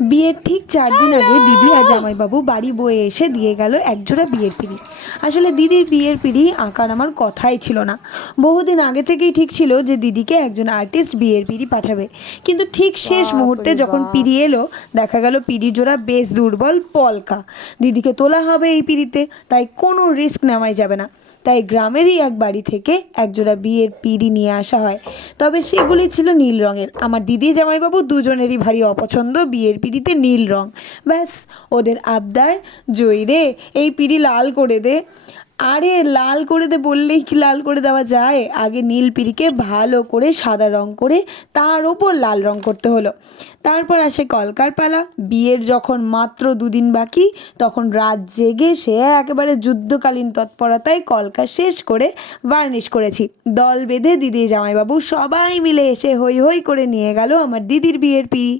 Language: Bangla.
বিয়ের ঠিক 4 দিন আগে দিদি আর জামাইবাবু বাড়ি বয়ে এসে দিয়ে গেল একজোড়া বিয়ের পিঁড়ি। আসলে দিদির বিয়ের পিঁড়ি আঁকার আমার কথাই ছিল না। বহুদিন আগে থেকেই ঠিক ছিল যে দিদিকে একজন আর্টিস্ট বিয়ের পিঁড়ি পাঠাবে, কিন্তু ঠিক শেষ মুহূর্তে বাপরে যখন বাপ। পিঁড়ি এলো দেখা গেল পিঁড়ির জোড়া বেশ দুর্বল, পলকা। দিদিকে তোলা হবে এই পিঁড়িতে, তাই কোনো রিস্ক নেওয়াই যাবে না। তাই গ্রামেরই এক বাড়ি থেকে একজোড়া বিয়ের পিঁড়ি নিয়ে আসা হয়। তবে সেগুলি ছিল নীল রঙের। আমার দিদি জামাইবাবু দুজনেরই ভারী অপছন্দ বিয়ের পিঁড়িতে নীল রং। ব্যাস, ওদের আবদার, জই রে এই পিঁড়ি লাল করে দে। আরে লাল করে দে বললেই কি লাল করে দেওয়া যায়? আগে নীল পিঁড়িকে ভালো করে সাদা রং করে তার ওপর লাল রং করতে হলো। তারপর আসে কলকার পালা। বিয়ের যখন মাত্র 2 দিন বাকি, তখন রাত জেগে সে একেবারে যুদ্ধকালীন তৎপরতায় কলকা শেষ করে ভার্নিশ করেছি। দল বেঁধে দিদি জামাইবাবু সবাই মিলে এসে হই হই করে নিয়ে গেল আমার দিদির বিয়ের পিঁড়ি।